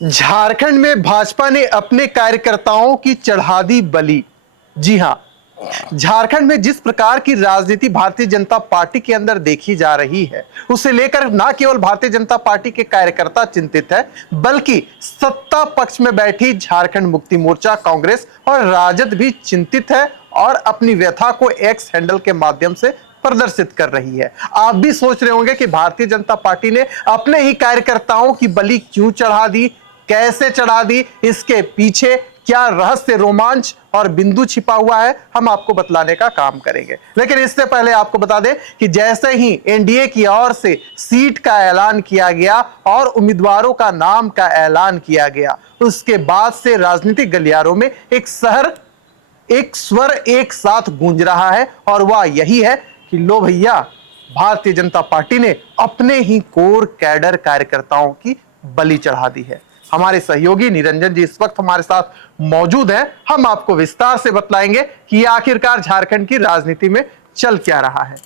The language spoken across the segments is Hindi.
झारखंड में भाजपा ने अपने कार्यकर्ताओं की चढ़ा दी बलि। जी हां, झारखंड में जिस प्रकार की राजनीति भारतीय जनता पार्टी के अंदर देखी जा रही है, उसे लेकर न केवल भारतीय जनता पार्टी के कार्यकर्ता चिंतित है, बल्कि सत्ता पक्ष में बैठी झारखंड मुक्ति मोर्चा, कांग्रेस और राजद भी चिंतित है और अपनी व्यथा को एक्स हैंडल के माध्यम से प्रदर्शित कर रही है। आप भी सोच रहे होंगे कि भारतीय जनता पार्टी ने अपने ही कार्यकर्ताओं की बलि क्यों चढ़ा दी, कैसे चढ़ा दी, इसके पीछे क्या रहस्य, रोमांच और बिंदु छिपा हुआ है, हम आपको बतलाने का काम करेंगे। लेकिन इससे पहले आपको बता दें कि जैसे ही एनडीए की ओर से सीट का ऐलान किया गया और उम्मीदवारों का नाम का ऐलान किया गया, उसके बाद से राजनीतिक गलियारों में एक स्वर एक साथ गूंज रहा है और वह यही है कि लो भैया, भारतीय जनता पार्टी ने अपने ही कोर कैडर कार्यकर्ताओं की बलि चढ़ा दी है। हमारे सहयोगी निरंजन जी इस वक्त हमारे साथ मौजूद हैं। हम आपको विस्तार से बतलाएंगे कि आखिरकार झारखंड की राजनीति में चल क्या रहा है।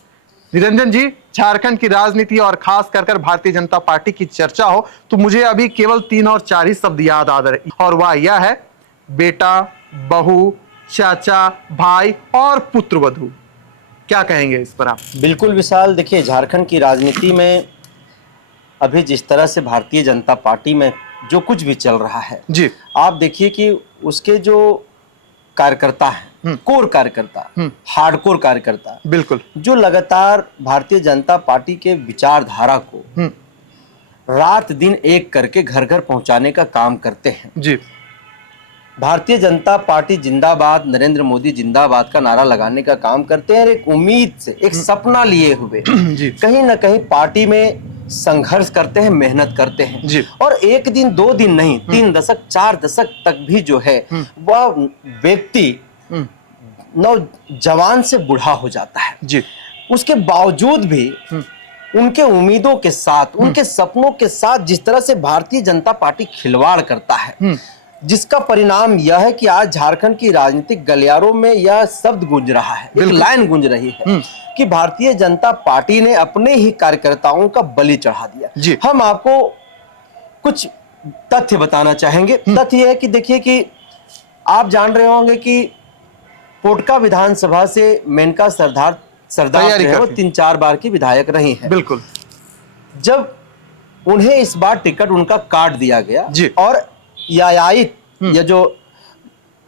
निरंजन जी, झारखंड की राजनीति और खास कर भारतीय जनता पार्टी की चर्चा हो तो मुझे अभी केवल 3 और 4 ही शब्द याद आ रहे, और वह यह है बेटा, बहू, चाचा, भाई और पुत्रवधू। क्या कहेंगे इस पर आप? बिल्कुल विशाल, देखिए झारखंड की राजनीति में अभी जिस तरह से भारतीय जनता पार्टी में जो कुछ भी चल रहा है जी, आप देखिए कि उसके जो कार्यकर्ता हैं, कोर कार्यकर्ता, हार्डकोर कार्यकर्ता, बिल्कुल, जो लगातार भारतीय जनता पार्टी के विचारधारा को रात दिन एक करके घर घर पहुंचाने का काम करते हैं। जी, भारतीय जनता पार्टी जिंदाबाद, नरेंद्र मोदी जिंदाबाद का नारा लगाने का काम करते हैं। एक उम्मीद से, एक सपना लिए हुए जी, कहीं ना कहीं पार्टी में संघर्ष करते हैं, मेहनत करते हैं जी, और 1 दिन 2 दिन नहीं, 3 दशक 4 दशक तक भी जो है वह व्यक्ति नौजवान से बूढ़ा हो जाता है। जी, उसके बावजूद भी उनके उम्मीदों के साथ, उनके सपनों के साथ जिस तरह से भारतीय जनता पार्टी खिलवाड़ करता है, जिसका परिणाम यह है कि आज झारखंड की राजनीतिक गलियारों में यह शब्द गूंज रहा है, एक लाइन गूंज रही है कि भारतीय जनता पार्टी ने अपने ही कार्यकर्ताओं का बलि चढ़ा दिया। हम आपको कुछ तथ्य बताना चाहेंगे। तथ्य यह है कि देखिए कि आप जान रहे होंगे कि पोटका विधानसभा से मेनका सरदार जो है वो 3-4 बार की विधायक रही हैं। बिल्कुल। जब उन्हें इस बार टिकट उनका काट दिया गया और या जो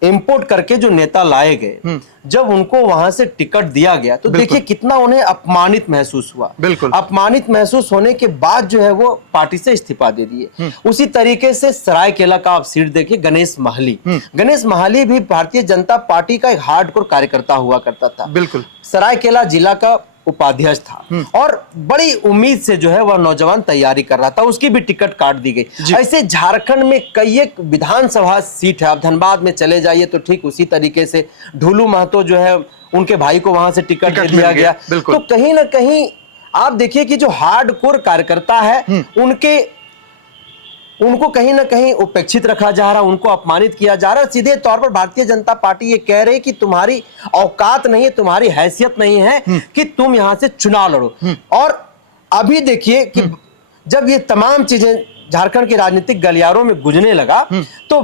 इंपोर्ट करके जो नेता लाए गए, जब उनको वहां से टिकट दिया गया तो देखिए कितना उन्हें अपमानित महसूस हुआ। बिल्कुल। अपमानित महसूस होने के बाद जो है वो पार्टी से इस्तीफा दे दिए। उसी तरीके से सरायकेला का आप सीट देखिए, गणेश महाली भी भारतीय जनता पार्टी का एक हार्डकोर कार्यकर्ता हुआ करता था। बिल्कुल। सरायकेला जिला का उपाध्यक्ष था और बड़ी उम्मीद से जो है वह नौजवान तैयारी कर रहा था, उसकी भी टिकट काट दी गई। ऐसे झारखंड में कई एक विधानसभा सीट है। आप धनबाद में चले जाइए तो ठीक उसी तरीके से ढुलू महतो जो है उनके भाई को वहां से टिकट दे दिया गया। तो कहीं ना कहीं आप देखिए कि जो हार्डकोर कार्यकर्ता है उनको कहीं ना कहीं उपेक्षित रखा जा रहा, उनको अपमानित किया जा रहा है। सीधे तौर पर भारतीय जनता पार्टी ये कह रही है कि तुम्हारी औकात नहीं है, तुम्हारी हैसियत नहीं है कि तुम यहां से चुनाव लड़ो। और अभी देखिए कि जब ये तमाम चीजें झारखंड के राजनीतिक गलियारों में गुजरने लगा तो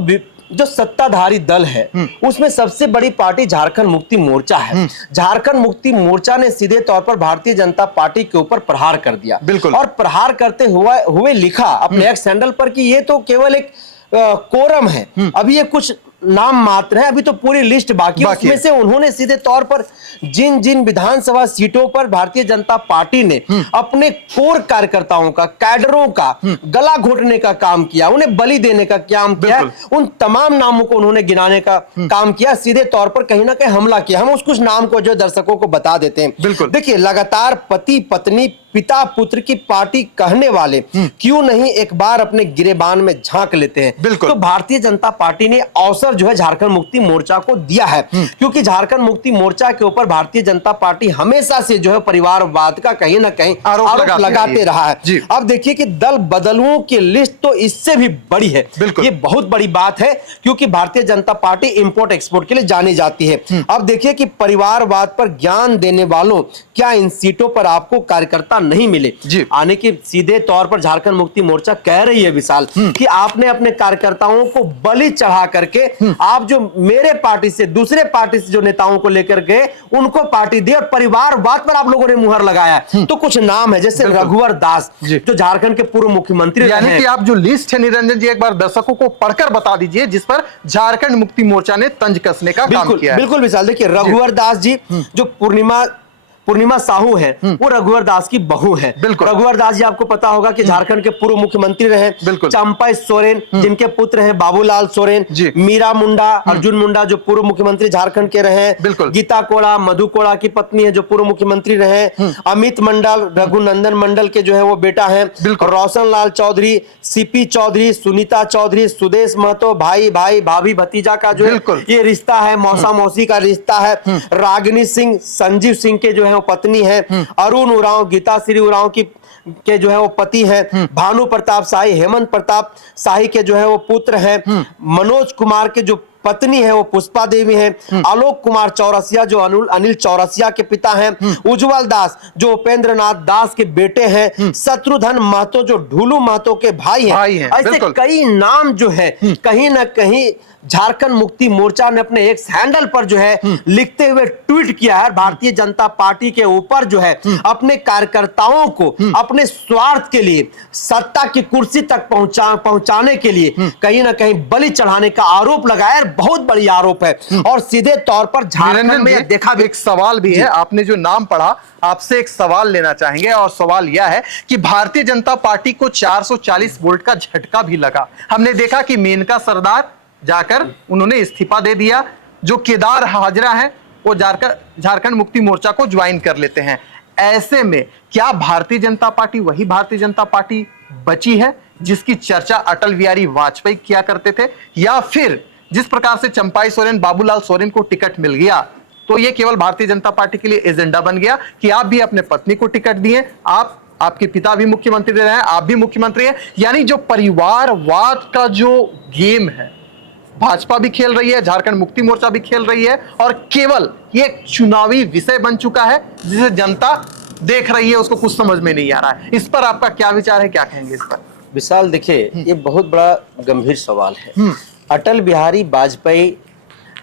जो सत्ताधारी दल है उसमें सबसे बड़ी पार्टी झारखंड मुक्ति मोर्चा है। झारखंड मुक्ति मोर्चा ने सीधे तौर पर भारतीय जनता पार्टी के ऊपर प्रहार कर दिया। और प्रहार करते हुए लिखा अपने एक्स हैंडल पर कि ये तो केवल एक कोरम है, अभी ये कुछ नाम मात्र है, अभी तो पूरी लिस्ट बाकी है। उसमें से उन्होंने सीधे तौर पर जिन जिन विधानसभा सीटों पर भारतीय जनता पार्टी ने अपने कोर कार्यकर्ताओं का, कैडरों का गला घोटने का काम किया, उन्हें बलि देने का काम किया, उन तमाम नामों को उन्होंने गिनाने का काम किया, सीधे तौर पर कहीं ना कहीं हमला किया। हम कुछ नाम को जो दर्शकों को बता देते हैं। देखिए, लगातार पति पत्नी पिता पुत्र की पार्टी कहने वाले क्यों नहीं एक बार अपने गिरेबान में झांक लेते हैं। तो भारतीय जनता पार्टी ने अवसर जो है झारखंड मुक्ति मोर्चा को दिया है, क्योंकि झारखंड मुक्ति मोर्चा के ऊपर भारतीय जनता पार्टी हमेशा से जो है परिवारवाद का कहीं ना कहीं आरोप लगाते रहा है। अब देखिए कि दल बदलुओं की लिस्ट तो इससे भी बड़ी है। ये बहुत बड़ी बात है, क्योंकि Bharatiya Janata party import export के लिए जानी जाती है। अब देखिए कि परिवारवाद पर ज्ञान देने वालों, क्या इन सीटों पर आपको कार्यकर्ता नहीं मिले जी। आने की सीधे तौर पर झारखंड मुक्ति मोर्चा कह रही है विशाल कि आपने अपने कार्यकर्ताओं को बलि चढ़ा करके आप जो मेरे पार्टी से दूसरे पार्टी से जो नेताओं को लेकर गए उनको पार्टी दी और परिवारवाद पर आप लोगों ने मुहर लगाया। तो कुछ नाम है जैसे रघुवर दास जो झारखंड के पूर्व मुख्यमंत्री यानी रहे कि आप जो लिस्ट है निरंजन जी एक बार दर्शकों को पढ़कर बता दीजिए जिस पर झारखंड मुक्ति मोर्चा ने तंज कसने का काम बिल्कुल किया है। बिल्कुल विशाल देखिए रघुवर दास जी जो पूर्णिमा साहू है वो रघुवर दास की बहू है। बिल्कुल। रघुवर दास जी आपको पता होगा कि झारखंड के पूर्व मुख्यमंत्री रहे। बिल्कुल। चंपा सोरेन जिनके पुत्र हैं बाबूलाल सोरेन, जी। मीरा मुंडा अर्जुन मुंडा जो पूर्व मुख्यमंत्री झारखंड के रहे। बिल्कुल। गीता कोड़ा मधु कोड़ा की पत्नी है जो पूर्व मुख्यमंत्री रहे। अमित मंडल रघुनंदन मंडल के जो है वो बेटा है। बिल्कुल। रोशन लाल चौधरी, सीपी चौधरी, सुनीता चौधरी, सुदेश महतो भाई भाई भाभी भतीजा का जो है ये रिश्ता है, मौसा मौसी का रिश्ता है। रागिनी सिंह संजीव सिंह के जो है वो पत्नी है। अरुण उरांव गीता श्री उरांव की के जो है वो पति है। भानु प्रताप शाही हेमंत प्रताप शाही के जो है वो पुत्र है। मनोज कुमार के जो पत्नी है वो पुष्पा देवी है। आलोक कुमार चौरसिया जो अनिल चौरसिया के पिता हैं। उज्जवल दास जो उपेंद्र नाथ दास के बेटे हैं। शत्रुघ्न महतो जो ढूलू महतो के भाई हैं। ऐसे कई नाम जो है कहीं ना कहीं झारखंड मुक्ति मोर्चा ने अपने एक हैंडल पर जो है लिखते हुए ट्वीट किया है। भारतीय जनता पार्टी के ऊपर जो है अपने कार्यकर्ताओं को अपने स्वार्थ के लिए सत्ता की कुर्सी तक पहुंचाने के लिए कहीं ना कहीं बलि चढ़ाने का आरोप लगाया। बहुत बड़ी आरोप है और सीधे तौर पर झारखंड में देखा एक सवाल भी है। आपने जो नाम पढ़ा आपसे एक सवाल लेना चाहेंगे और सवाल यह है कि भारतीय जनता पार्टी को 440 वोल्ट का झटका भी लगा। हमने देखा कि मेनका सरदार जाकर उन्होंने इस्तीफा दे दिया। जो केदार हाजरा है वो जाकर झारखंड मुक्ति मोर्चा को ज्वाइन कर लेते हैं। ऐसे में क्या भारतीय जनता पार्टी वही भारतीय जनता पार्टी बची है जिसकी चर्चा अटल बिहारी वाजपेयी किया करते थे, या फिर जिस प्रकार से चंपाई सोरेन बाबूलाल सोरेन को टिकट मिल गया तो ये केवल भारतीय जनता पार्टी के लिए एजेंडा बन गया कि आप भी अपने पत्नी को टिकट दिए, आपके पिता भी मुख्यमंत्री रहे हैं, आप भी मुख्यमंत्री हैं। यानी जो परिवारवाद का जो गेम है भाजपा भी खेल रही है, झारखंड मुक्ति मोर्चा भी खेल रही है और केवल ये एक चुनावी विषय बन चुका है जिसे जनता देख रही है, उसको कुछ समझ में नहीं आ रहा है। इस पर आपका क्या विचार है, क्या कहेंगे इस पर? विशाल देखिए ये बहुत बड़ा गंभीर सवाल है। अटल बिहारी वाजपेयी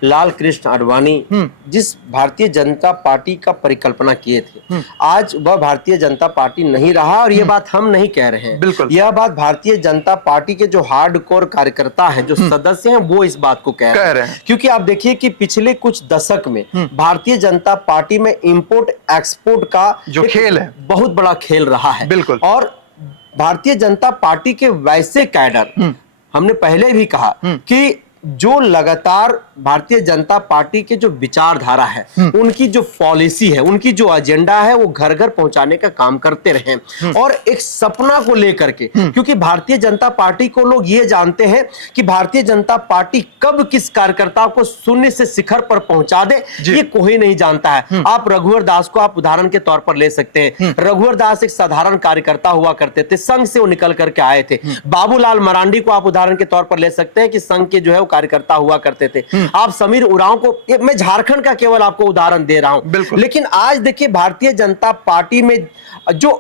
लाल कृष्ण आडवाणी जिस भारतीय जनता पार्टी का परिकल्पना किए थे आज वह भारतीय जनता पार्टी नहीं रहा। और ये बात हम नहीं कह रहे हैं, बिल्कुल यह बात भारतीय जनता पार्टी के जो हार्डकोर कार्यकर्ता हैं जो सदस्य हैं वो इस बात को कह रहे हैं। क्योंकि आप देखिए कि पिछले कुछ दशक में भारतीय जनता पार्टी में इंपोर्ट एक्सपोर्ट का जो खेल है बहुत बड़ा खेल रहा है। बिल्कुल। और भारतीय जनता पार्टी के वैसे कैडर हमने पहले भी कहा कि जो लगातार भारतीय जनता पार्टी के जो विचारधारा है उनकी जो पॉलिसी है उनकी जो एजेंडा है वो घर घर पहुंचाने का काम करते रहे और एक सपना को लेकर के, क्योंकि भारतीय जनता पार्टी को लोग ये जानते हैं कि भारतीय जनता पार्टी कब किस कार्यकर्ता को शून्य से शिखर पर पहुंचा दे ये कोई नहीं जानता है। आप रघुवर दास को आप उदाहरण के तौर पर ले सकते हैं। रघुवर दास एक साधारण कार्यकर्ता हुआ करते थे, संघ से वो निकल करके आए थे। बाबूलाल मरांडी को आप उदाहरण के तौर पर ले सकते हैं कि संघ के जो है कार्यकर्ता हुआ करते थे। आप समीर उरांव को, मैं झारखंड का केवल आपको उदाहरण दे रहा हूं। लेकिन आज देखिए भारतीय जनता पार्टी में जो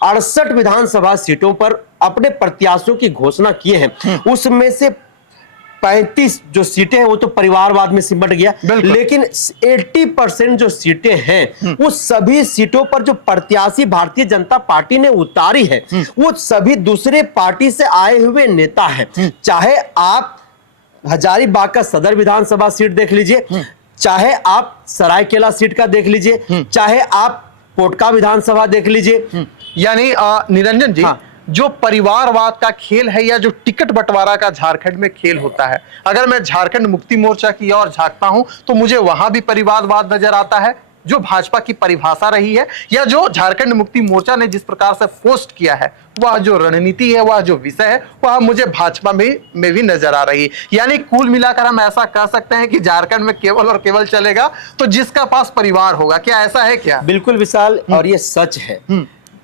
68 विधानसभा सीटों पर अपने प्रत्याशियों की घोषणा किए हैं उसमें से 35 जो सीटें हैं वो तो परिवारवाद में सिमट गया, लेकिन 80% जो सीटें हैं वो सभी सीटों पर जो प्रत्याशी भारतीय जनता पार्टी ने उतारी है वो सभी दूसरे पार्टी से आए हुए नेता हैं। चाहे आप हजारीबाग का सदर विधानसभा सीट देख लीजिए, चाहे आप सरायकेला सीट का देख लीजिए, चाहे आप पोटका विधानसभा देख लीजिए। यानी निरंजन जी जो परिवारवाद का खेल है या जो टिकट बंटवारा का झारखंड में खेल होता है, अगर मैं झारखंड मुक्ति मोर्चा की ओर झांकता हूं तो मुझे वहां भी परिवारवाद नजर आता है जो भाजपा की परिभाषा रही है, या जो झारखंड मुक्ति मोर्चा ने जिस प्रकार से पोस्ट किया है वह जो रणनीति है, वह जो विषय है, वह मुझे भाजपा में भी नजर आ रही है। यानी कुल मिलाकर हम ऐसा कह सकते हैं कि झारखंड में केवल और केवल चलेगा तो जिसका पास परिवार होगा। क्या ऐसा है क्या? बिल्कुल विशाल, और ये सच है।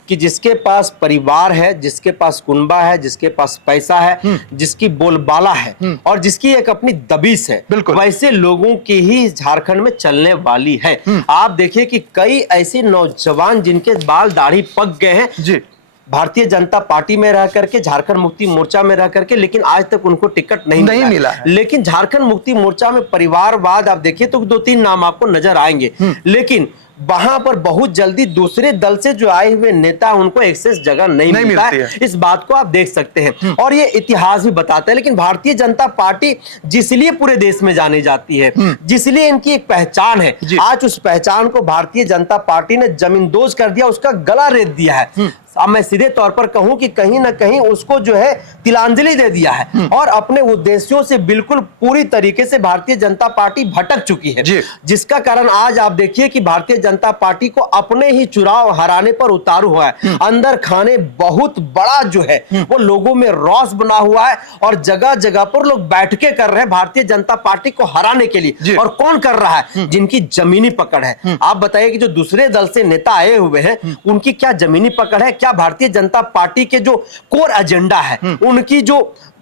कि जिसके पास परिवार है, जिसके पास कुनबा है, जिसके पास पैसा है, जिसकी बोलबाला है और जिसकी एक अपनी दबिश है, बिल्कुल। वैसे लोगों की ही झारखंड में चलने वाली है। आप देखिए कि कई ऐसे नौजवान जिनके बाल दाढ़ी पक गए हैं जी, भारतीय जनता पार्टी में रह करके, झारखंड मुक्ति मोर्चा में रह करके, लेकिन आज तक उनको टिकट नहीं मिला है। लेकिन झारखंड मुक्ति मोर्चा में परिवारवाद आप देखिए तो 2-3 नाम आपको नजर आएंगे, लेकिन वहां पर बहुत जल्दी दूसरे दल से जो आए हुए नेता उनको एक्सेस जगह नहीं मिलता है। इस बात को आप देख सकते हैं और ये इतिहास भी बताता है। लेकिन भारतीय जनता पार्टी जिसलिए पूरे देश में जानी जाती है, जिसलिए इनकी एक पहचान है, आज उस पहचान को भारतीय जनता पार्टी ने जमींदोज कर दिया, उसका गला रेत दिया है। अब मैं सीधे तौर पर कहूं कि कहीं ना कहीं उसको जो है तिलांजलि दे दिया है और अपने उद्देश्यों से बिल्कुल पूरी तरीके से भारतीय जनता पार्टी भटक चुकी है, जिसका कारण आज आप देखिए कि भारतीय जनता पार्टी को अपने ही चुनाव हराने पर उतारू हुआ है। अंदर खाने बहुत बड़ा जो है वो लोगों में रौस बना हुआ है और जगह जगह पर लोग बैठकें कर रहे हैं भारतीय जनता पार्टी को हराने के लिए। और कौन कर रहा है? जिनकी जमीनी पकड़ है। आप बताइए कि जो दूसरे दल से नेता आए हुए हैं उनकी क्या जमीनी पकड़ है? क्या भारतीय जनता पार्टी के जो कोर एजेंडा है, उनकी जो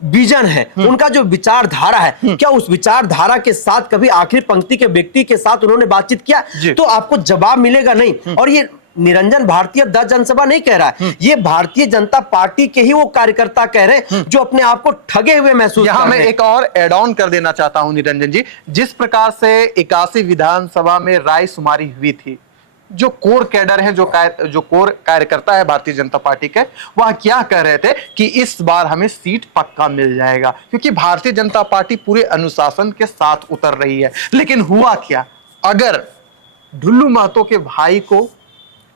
विजन है, उनका जो विचारधारा है, क्या उस विचारधारा के साथ कभी आखिरी पंक्ति के व्यक्ति के साथ उन्होंने बातचीत किया? तो आपको जवाब मिलेगा नहीं। और ये निरंजन भारतीय 10 जनसभा नहीं कह रहा है, ये भारतीय जनता पार्टी के ही वो कार्यकर्ता कह रहे हैं जो अपने आप को ठगे हुए महसूस कर रहे हैं। मैं एक और एड ऑन कर देना चाहता हूं निरंजन जी, जिस प्रकार से 81 विधानसभा में रायशुमारी हुई थी, जो कोर कैडर है, जो कोर कार्यकर्ता है भारतीय जनता पार्टी के, वह क्या कह रहे थे कि इस बार हमें सीट पक्का मिल जाएगा, क्योंकि भारतीय जनता पार्टी पूरे अनुशासन के साथ उतर रही है। लेकिन हुआ क्या? अगर ढुल्लू महतो के भाई को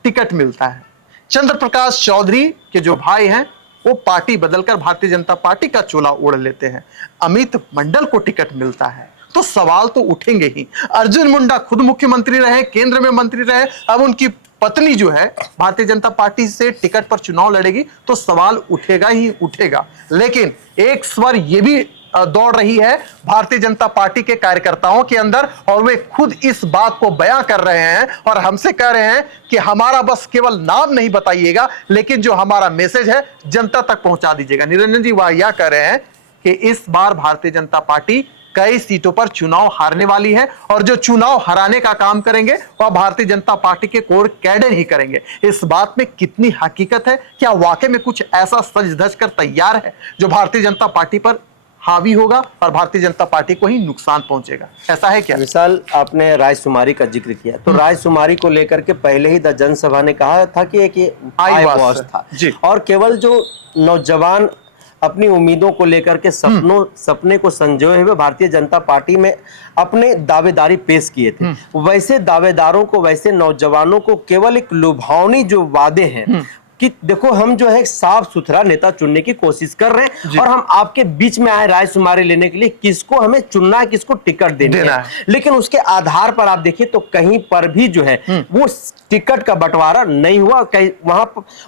टिकट मिलता है, चंद्र प्रकाश चौधरी के जो भाई हैं वो पार्टी बदलकर भारतीय जनता पार्टी का चोला ओढ़ लेते हैं, अमित मंडल को टिकट मिलता है, तो सवाल तो उठेंगे ही। अर्जुन मुंडा खुद मुख्यमंत्री रहे, केंद्र में मंत्री रहे, अब उनकी पत्नी जो है भारतीय जनता पार्टी से टिकट पर चुनाव लड़ेगी, तो सवाल उठेगा ही उठेगा। लेकिन एक स्वर ये भी दौड़ रही है भारतीय जनता पार्टी के कार्यकर्ताओं के अंदर, और वे खुद इस बात को बयां कर रहे हैं और हमसे कह रहे हैं कि हमारा बस केवल नाम नहीं बताइएगा, लेकिन जो हमारा मैसेज है जनता तक पहुंचा दीजिएगा। निरंजन जी, वह यह कह रहे हैं कि इस बार भारतीय जनता पार्टी कई सीटों पर चुनाव हारने वाली है, और जो चुनाव हराने का काम करेंगे वह भारतीय जनता पार्टी के कोर कैडर ही करेंगे। इस बात में कितनी हकीकत है? क्या वाकई में कुछ ऐसा सज धज कर तैयार है जो भारतीय जनता पार्टी पर हावी होगा और भारतीय जनता पार्टी को ही नुकसान पहुंचेगा? ऐसा है क्या? मिसाल आपने रायशुमारी का जिक्र किया, तो रायशुमारी को लेकर के पहले ही द जनसभा ने कहा था कि एक आई वॉश था जी। और केवल जो नौजवान अपनी उम्मीदों को लेकर के सपने को संजोए हुए भारतीय जनता पार्टी में अपने दावेदारी पेश किए थे, वैसे दावेदारों को, वैसे नौजवानों को केवल एक लुभावनी जो वादे हैं कि देखो हम जो है साफ सुथरा नेता चुनने की कोशिश कर रहे हैं और हम आपके बीच में आए रायशुमारी लेने के लिए, किसको हमें चुनना है, किसको टिकट देना है। लेकिन उसके आधार पर आप देखिए तो कहीं पर भी जो है वो टिकट का बंटवारा नहीं हुआ। वहां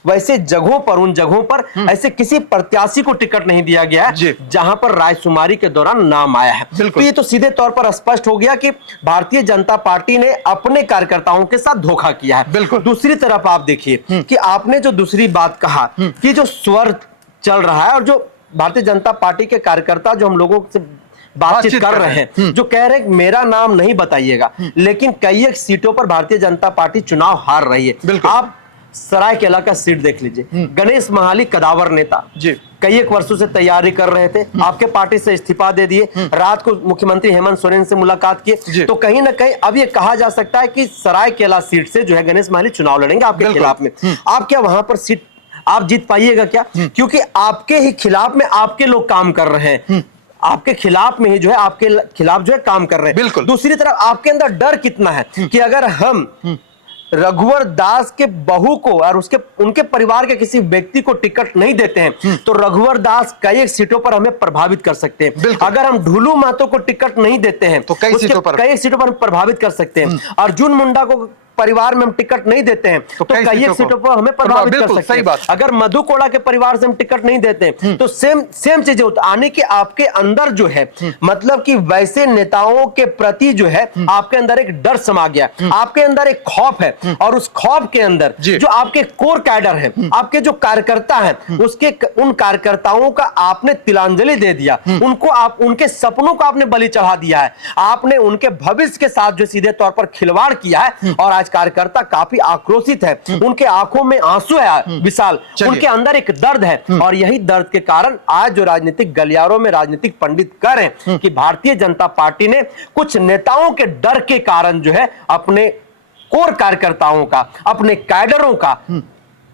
वैसे जगहों पर, उन जगहों पर ऐसे किसी प्रत्याशी को टिकट नहीं दिया गया है जहां पर रायशुमारी के दौरान नाम आया है। तो ये तो सीधे तौर पर स्पष्ट हो गया कि भारतीय जनता पार्टी ने अपने कार्यकर्ताओं के साथ धोखा किया है। दूसरी तरफ आप देखिए कि आपने जो दूसरी बात कहा कि जो स्वर चल रहा है और जो भारतीय जनता पार्टी के कार्यकर्ता जो हम लोगों से बातचीत कर रहे हैं, जो कह रहे हैं मेरा नाम नहीं बताइएगा, लेकिन कई एक सीटों पर भारतीय जनता पार्टी चुनाव हार रही है। आप सरायकेला का सीट देख लीजिए, गणेश महाली कदावर नेता जी, कई एक वर्षों से तैयारी कर रहे थे, आपके पार्टी से इस्तीफा दे दिए, रात को मुख्यमंत्री हेमंत सोरेन से मुलाकात किए, तो कहीं ना कहीं अब ये कहा जा सकता है कि सरायकेला सीट से जो है गणेश महाली चुनाव लड़ेंगे आपके खिलाफ में। आप क्या वहां पर सीट आप जीत पाइएगा क्या? क्योंकि आपके ही खिलाफ में आपके लोग काम कर रहे हैं, आपके खिलाफ में ही जो है आपके खिलाफ जो है काम कर रहे हैं। दूसरी तरफ आपके अंदर डर कितना है कि अगर हम रघुवर दास के बहू को और उनके परिवार के किसी व्यक्ति को टिकट नहीं देते हैं तो रघुवर दास कई सीटों पर हमें प्रभावित कर सकते हैं। अगर हम ढुल्लू महतो को टिकट नहीं देते हैं तो कई सीटों पर प्रभावित कर सकते हैं। अर्जुन मुंडा को परिवार में हम टिकट नहीं देते हैं तो कई कई एक सीटों पर हमें प्रभावित कर बिल्कुल, सकते सही हैं। बात। अगर मधु कोड़ा के परिवार से हम टिकट नहीं देते हैं तो सेम चीजें आने के आपके अंदर जो है मतलब कि वैसे नेताओं के प्रति जो है आपके अंदर एक डर समा गया, आपके अंदर एक खौफ है, और उस खौफ के अंदर जी। जो आपके कोर कैडर है, आपके जो कार्यकर्ता हैं, उसके उन कार्यकर्ताओं का आपने तिलांजलि दे दिया, उनको आप उनके सपनों को आपने बलि चढ़ा दिया है, आपने उनके भविष्य के साथ जो सीधे तौर पर खिलवाड़ किया है, और आज कार्यकर्ता काफी आक्रोशित है, उनके आंखों में आंसू है विशाल, उनके अंदर एक दर्द है, और यही दर्द के कारण आज जो राजनीतिक गलियारों में राजनीतिक पंडित कह रहे हैं कि भारतीय जनता पार्टी ने कुछ नेताओं के डर के कारण जो है अपने कोर कार्यकर्ताओं का, अपने कैडरों का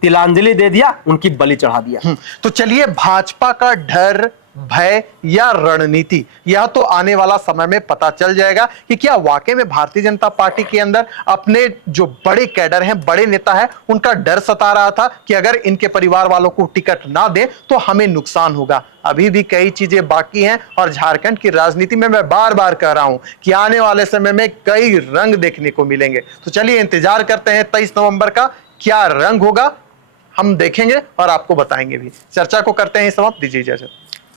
तिलांजलि दे दिया, उनकी बलि चढ़ा दिया। तो चलिए, भाजपा का डर, भय या रणनीति, यह तो आने वाला समय में पता चल जाएगा कि क्या वाकई में भारतीय जनता पार्टी के अंदर अपने जो बड़े कैडर हैं, बड़े नेता हैं, उनका डर सता रहा था कि अगर इनके परिवार वालों को टिकट ना दे तो हमें नुकसान होगा। अभी भी कई चीजें बाकी हैं, और झारखंड की राजनीति में मैं बार बार कह रहा हूं कि आने वाले समय में कई रंग देखने को मिलेंगे। तो चलिए इंतजार करते हैं 23 नवंबर का, क्या रंग होगा हम देखेंगे और आपको बताएंगे भी। चर्चा को करते हैं समाप्त, दीजिए इजाजत।